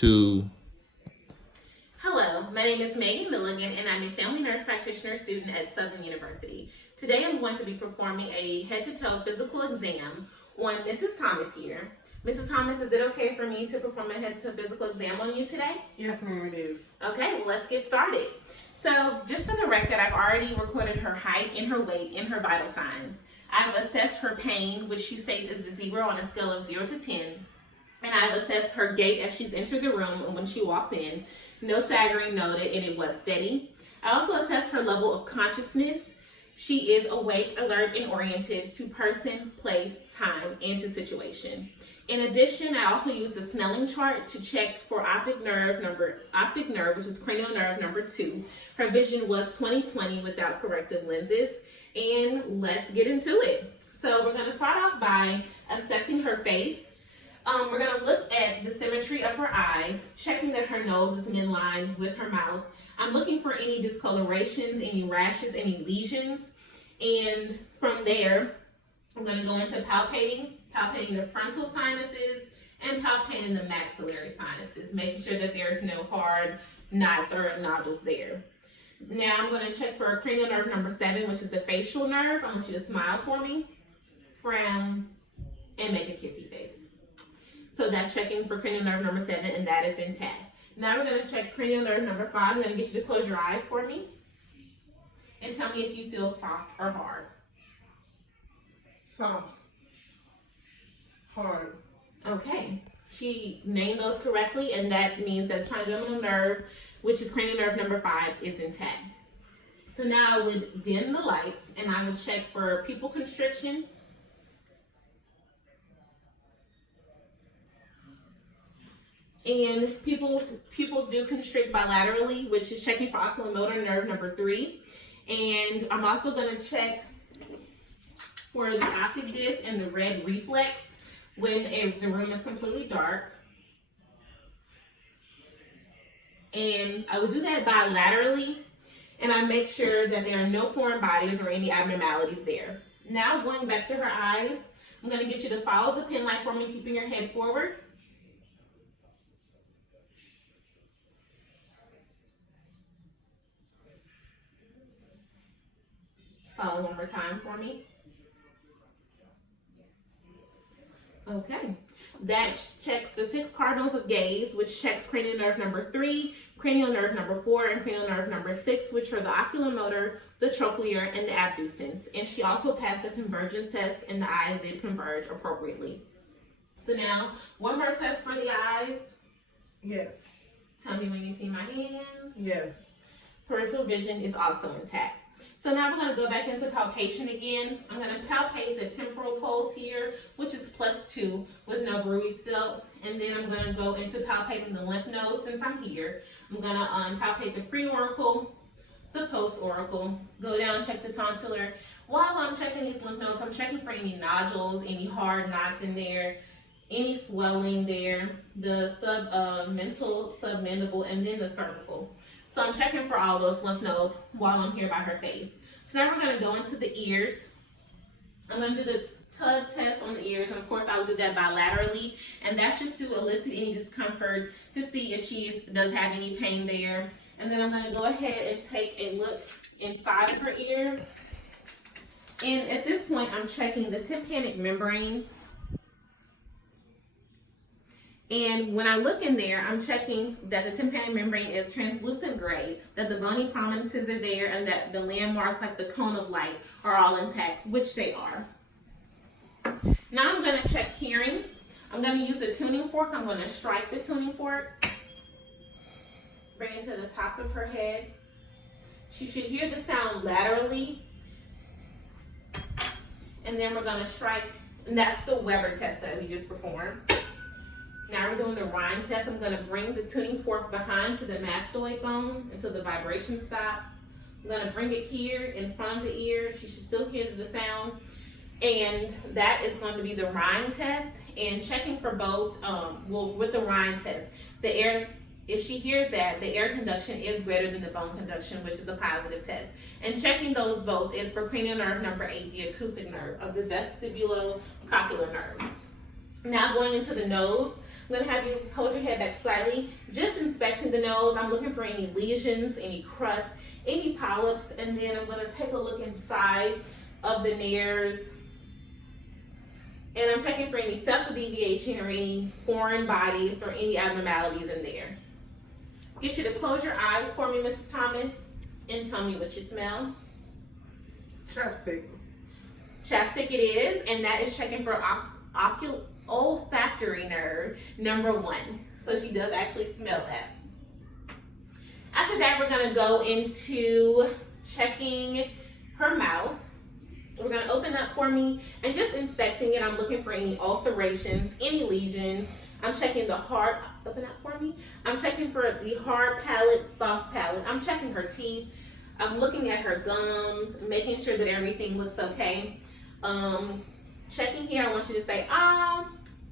2. Hello, my name is Megan Milligan and I'm a family nurse practitioner student at Southern University. Today I'm going to be performing a head-to-toe physical exam on Mrs. Thomas here. Mrs. Thomas, is it okay for me to perform a head-to-toe physical exam on you today? Yes, ma'am, it is. Okay, well, let's get started. So just for the record, I've already recorded her height and her weight and her vital signs. I've assessed her pain, which she states is a 0 on a scale of 0 to 10. And I've assessed her gait as she's entered the room and when she walked in. No staggering noted, and it was steady. I also assessed her level of consciousness. She is awake, alert, and oriented to person, place, time, and to situation. In addition, I also used the Snelling chart to check for optic nerve, which is cranial nerve number 2. Her vision was 20/20 without corrective lenses. And let's get into it. So we're going to start off by assessing her face. We're going to look at the symmetry of her eyes, checking that her nose is midline with her mouth. I'm looking for any discolorations, any rashes, any lesions. And from there, I'm going to go into palpating the frontal sinuses and palpating the maxillary sinuses, making sure that there's no hard knots or nodules there. Now I'm going to check for cranial nerve number 7, which is the facial nerve. I want you to smile for me, frown, and make a kissy face. So that's checking for cranial nerve number 7, and that is intact. Now we're going to check cranial nerve number 5. I'm going to get you to close your eyes for me and tell me if you feel soft or hard. Soft. Hard. Okay. She named those correctly, and that means that trigeminal nerve, which is cranial nerve number 5, is intact. So now I would dim the lights, and I would check for pupil constriction. And pupils do constrict bilaterally, which is checking for oculomotor nerve number 3. And I'm also going to check for the optic disc and the red reflex when the room is completely dark. And I would do that bilaterally, and I make sure that there are no foreign bodies or any abnormalities there. Now going back to her eyes, I'm going to get you to follow the pen light for me, keeping your head forward. Follow one more time for me. Okay. That checks the 6 cardinals of gaze, which checks cranial nerve number 3, cranial nerve number 4, and cranial nerve number 6, which are the oculomotor, the trochlear, and the abducens. And she also passed the convergence test, and the eyes did converge appropriately. So now, one more test for the eyes. Yes. Tell me when you see my hands. Yes. Peripheral vision is also intact. So now we're going to go back into palpation again. I'm going to palpate the temporal pulse here, which is +2 with no Bruys felt. And then I'm going to go into palpating the lymph nodes since I'm here. I'm going to palpate the preauricle, the postauricle, go down and check the tonsillar. While I'm checking these lymph nodes, I'm checking for any nodules, any hard knots in there, any swelling there, the submental, submandible, and then the cervical. So I'm checking for all those lymph nodes while I'm here by her face. So now we're going to go into the ears. I'm going to do the tug test on the ears. And of course, I will do that bilaterally. And that's just to elicit any discomfort to see if she does have any pain there. And then I'm going to go ahead and take a look inside of her ears. And at this point, I'm checking the tympanic membrane. And when I look in there, I'm checking that the tympanic membrane is translucent gray, that the bony prominences are there, and that the landmarks like the cone of light are all intact, which they are. Now I'm going to check hearing. I'm going to use the tuning fork. I'm going to strike the tuning fork. Bring it to the top of her head. She should hear the sound laterally. And then we're going to strike, and that's the Weber test that we just performed. Now we're doing the Rhine test. I'm going to bring the tuning fork behind to the mastoid bone until the vibration stops. I'm going to bring it here in front of the ear. She should still hear the sound. And that is going to be the Rhine test. And checking for both, with the Rhine test, the air, if she hears that, the air conduction is greater than the bone conduction, which is a positive test. And checking those both is for cranial nerve number 8, the acoustic nerve of the vestibulocochlear nerve. Now going into the nose, I'm gonna have you hold your head back slightly, just inspecting the nose. I'm looking for any lesions, any crust, any polyps, and then I'm gonna take a look inside of the nares. And I'm checking for any septal deviation or any foreign bodies or any abnormalities in there. Get you to close your eyes for me, Mrs. Thomas, and tell me what you smell. Chapstick. Chapstick it is, and that is checking for olfactory nerve number 1. So she does actually smell that. After that, we're gonna go into checking her mouth. We're gonna open up for me and just inspecting it. I'm looking for any ulcerations, any lesions. I'm checking the hard, open up for me. I'm checking for the hard palate, soft palate. I'm checking her teeth. I'm looking at her gums, making sure that everything looks okay. Checking here, I want you to say,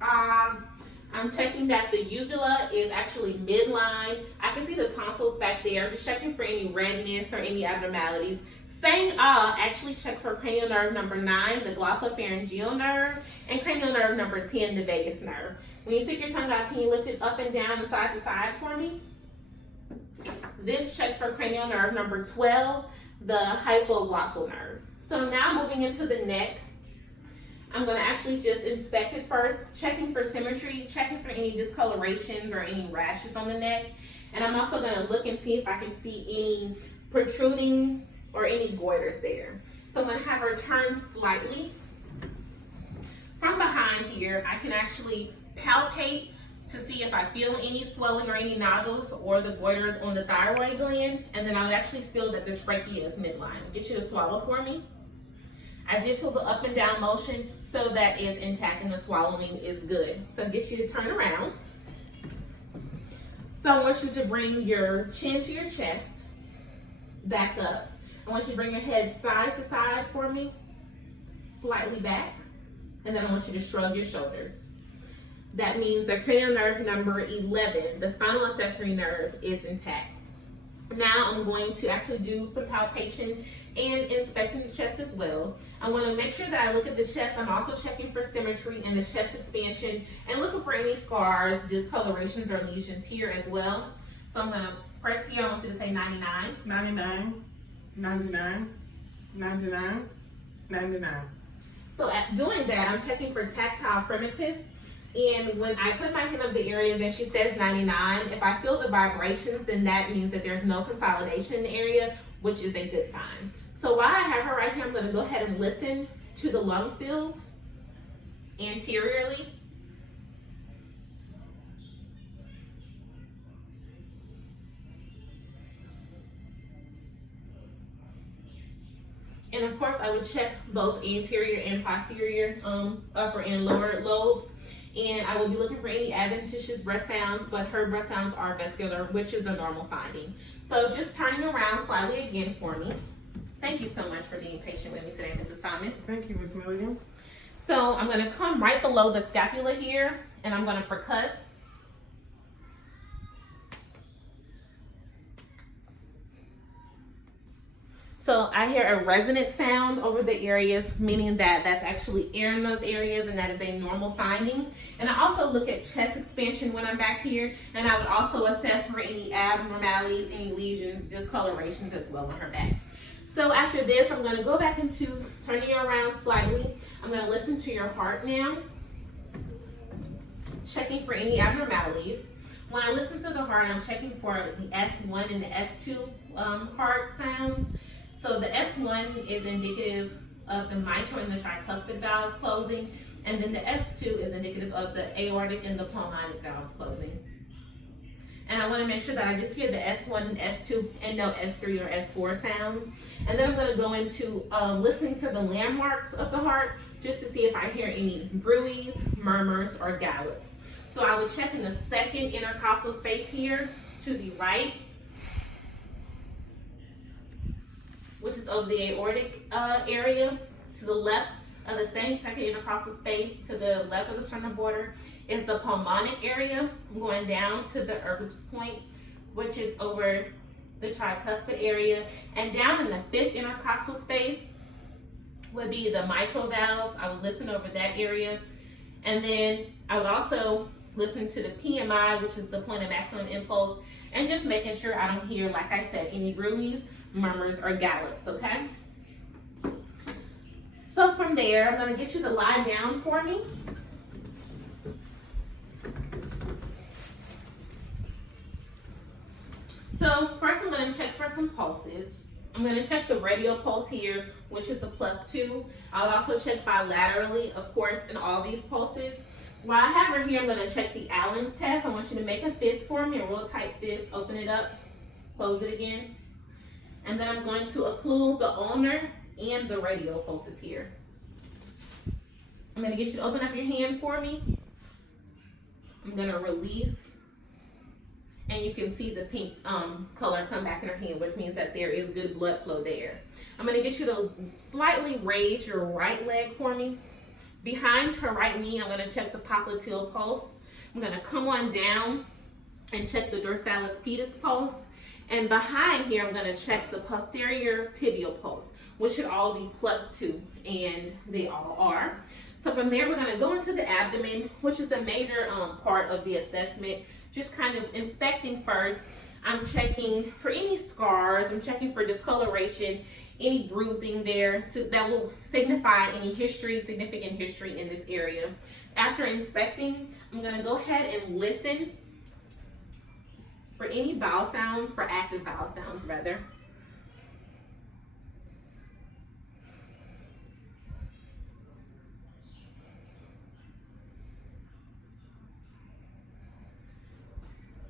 I'm checking that the uvula is actually midline. I can see the tonsils back there. Just checking for any redness or any abnormalities. Saying actually checks for cranial nerve number 9, the glossopharyngeal nerve, and cranial nerve number 10, the vagus nerve. When you stick your tongue out, can you lift it up and down and side to side for me? This checks for cranial nerve number 12, the hypoglossal nerve. So now moving into the neck, I'm going to actually just inspect it first, checking for symmetry, checking for any discolorations or any rashes on the neck. And I'm also going to look and see if I can see any protruding or any goiters there. So I'm going to have her turn slightly. From behind here, I can actually palpate to see if I feel any swelling or any nodules or the goiters on the thyroid gland. And then I would actually feel that the trachea is midline. Get you to swallow for me. I did feel the up and down motion, so that is intact and the swallowing is good. So get you to turn around. So I want you to bring your chin to your chest, back up. I want you to bring your head side to side for me, slightly back, and then I want you to shrug your shoulders. That means the cranial nerve number 11, the spinal accessory nerve, is intact. Now I'm going to actually do some palpation and inspecting the chest as well. I want to make sure that I look at the chest. I'm also checking for symmetry and the chest expansion and looking for any scars, discolorations, or lesions here as well. So I'm going to press here. I want you to say 99. 99. 99. 99. 99. So at doing that, I'm checking for tactile fremitus. And when I put my hand up the areas and she says 99, if I feel the vibrations, then that means that there's no consolidation in the area, which is a good sign. So while I have her right here, I'm going to go ahead and listen to the lung fills anteriorly. And of course, I would check both anterior and posterior, upper and lower lobes. And I will be looking for any adventitious breath sounds, but her breath sounds are vesicular, which is a normal finding. So just turning around slightly again for me. Thank you so much for being patient with me today, Mrs. Thomas. Thank you, Ms. Milligan. So I'm going to come right below the scapula here, and I'm going to percuss. So I hear a resonant sound over the areas, meaning that that's actually air in those areas, and that is a normal finding. And I also look at chest expansion when I'm back here, and I would also assess for any abnormalities, any lesions, discolorations as well on her back. So after this, I'm going to go back into turning you around slightly. I'm going to listen to your heart now, checking for any abnormalities. When I listen to the heart, I'm checking for the S1 and the S2 heart sounds. So the S1 is indicative of the mitral and the tricuspid valves closing, and then the S2 is indicative of the aortic and the pulmonic valves closing. And I want to make sure that I just hear the S1 and S2 and no S3 or S4 sounds. And then I'm going to go into listening to the landmarks of the heart just to see if I hear any bruits, murmurs, or gallops. So I would check in the second intercostal space here to the right, which is over the aortic area. To the left of the same second intercostal space, to the left of the sternum border, is the pulmonic area. I'm going down to the Erb's point, which is over the tricuspid area. And down in the fifth intercostal space would be the mitral valves. I would listen over that area. And then I would also listening to the PMI, which is the point of maximum impulse, and just making sure I don't hear, like I said, any ruies, murmurs, or gallops, okay? So from there, I'm gonna get you to lie down for me. So first I'm gonna check for some pulses. I'm gonna check the radial pulse here, which is a +2. I'll also check bilaterally, of course, in all these pulses. While I have her here, I'm gonna check the Allen's test. I want you to make a fist for me, a real tight fist. Open it up, close it again. And then I'm going to occlude the ulnar and the radial pulses here. I'm gonna get you to open up your hand for me. I'm gonna release. And you can see the pink color come back in her hand, which means that there is good blood flow there. I'm gonna get you to slightly raise your right leg for me. Behind her right knee, I'm gonna check the popliteal pulse. I'm gonna come on down and check the dorsalis pedis pulse. And behind here, I'm gonna check the posterior tibial pulse, which should all be +2, and they all are. So from there, we're gonna go into the abdomen, which is a major part of the assessment. Just kind of inspecting first. I'm checking for any scars, I'm checking for discoloration, any bruising there that will signify any history, significant history in this area. After inspecting, I'm gonna go ahead and listen for any vowel sounds, for active vowel sounds rather.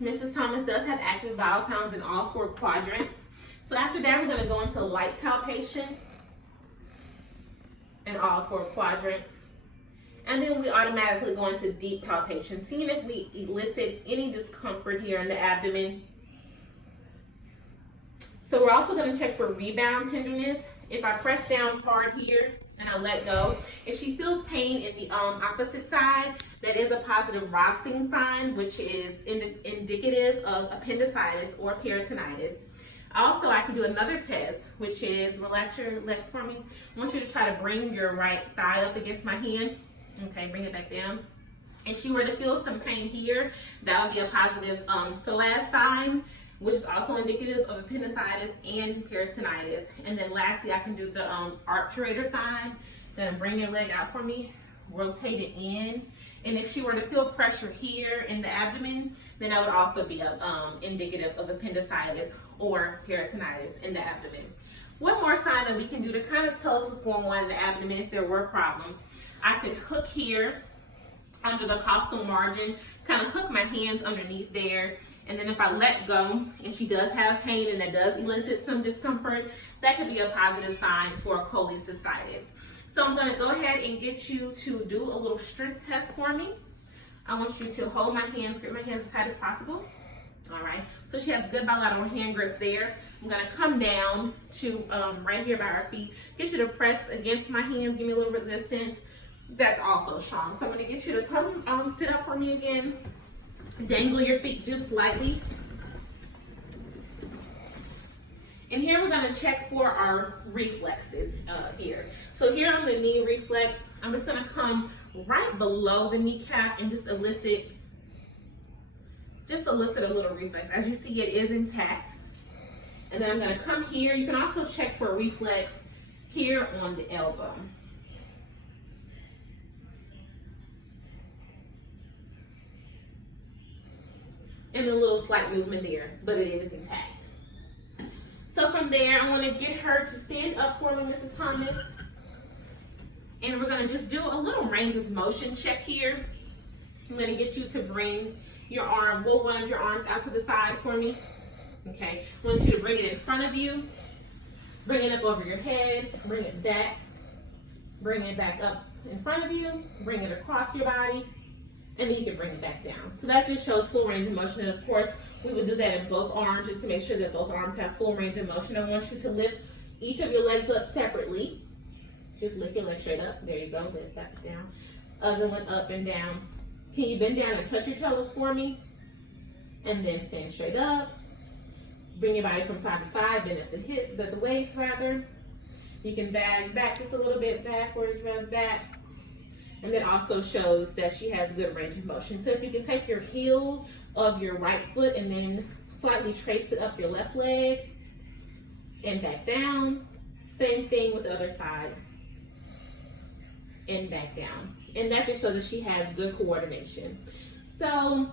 Mrs. Thomas does have active vowel sounds in all 4 quadrants. So after that, we're gonna go into light palpation in all 4 quadrants. And then we automatically go into deep palpation, seeing if we elicit any discomfort here in the abdomen. So we're also gonna check for rebound tenderness. If I press down hard here and I let go, if she feels pain in the opposite side, that is a positive Rovsing sign, which is indicative of appendicitis or peritonitis. Also, I can do another test, which is, relax your legs for me. I want you to try to bring your right thigh up against my hand. Okay, bring it back down. If she were to feel some pain here, that would be a positive psoas sign, which is also indicative of appendicitis and peritonitis. And then lastly, I can do the archerator sign. Then bring your leg out for me, rotate it in. And if she were to feel pressure here in the abdomen, then that would also be indicative of appendicitis or peritonitis in the abdomen. One more sign that we can do to kind of tell us what's going on in the abdomen if there were problems. I could hook here under the costal margin, kind of hook my hands underneath there. And then if I let go and she does have pain and that does elicit some discomfort, that could be a positive sign for cholecystitis. So I'm gonna go ahead and get you to do a little strength test for me. I want you to hold my hands, grip my hands as tight as possible. All right, so she has good bilateral hand grips there. I'm gonna come down to right here by her feet, get you to press against my hands, give me a little resistance. That's also strong. So I'm gonna get you to come sit up for me again. Dangle your feet just slightly. And here we're gonna check for our reflexes here. So here on the knee reflex, I'm just gonna come right below the kneecap and just elicit a little reflex. As you see, it is intact. And then I'm gonna come here. You can also check for a reflex here on the elbow. And a little slight movement there, but it is intact. So from there, I want to get her to stand up for me, Mrs. Thomas. And we're going to just do a little range of motion check here. I'm going to get you to bring your arm, roll one of your arms out to the side for me. Okay, I want you to bring it in front of you. Bring it up over your head, bring it back up in front of you, bring it across your body, and then you can bring it back down. So that just shows full range of motion. And of course, we would do that in both arms just to make sure that both arms have full range of motion. I want you to lift each of your legs up separately. Just lift your legs straight up. There you go, lift that down. Other one up and down. Can you bend down and touch your toes for me? And then stand straight up. Bring your body from side to side, bend at the hip, at the waist rather. You can bag back just a little bit backwards, round back. And that also shows that she has good range of motion. So if you can take your heel of your right foot and then slightly trace it up your left leg and back down. Same thing with the other side. And back down. And that just shows that she has good coordination. So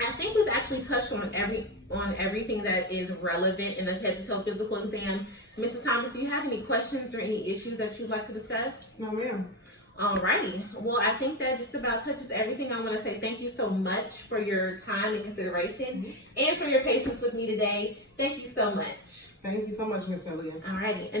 I think we've actually touched on everything that is relevant in the head to toe physical exam. Mrs. Thomas, do you have any questions or any issues that you'd like to discuss? No, ma'am. Alrighty. Well, I think that just about touches everything. I want to say thank you so much for your time and consideration and for your patience with me today. Thank you so much. Thank you so much, Miss Lillian. Alrighty.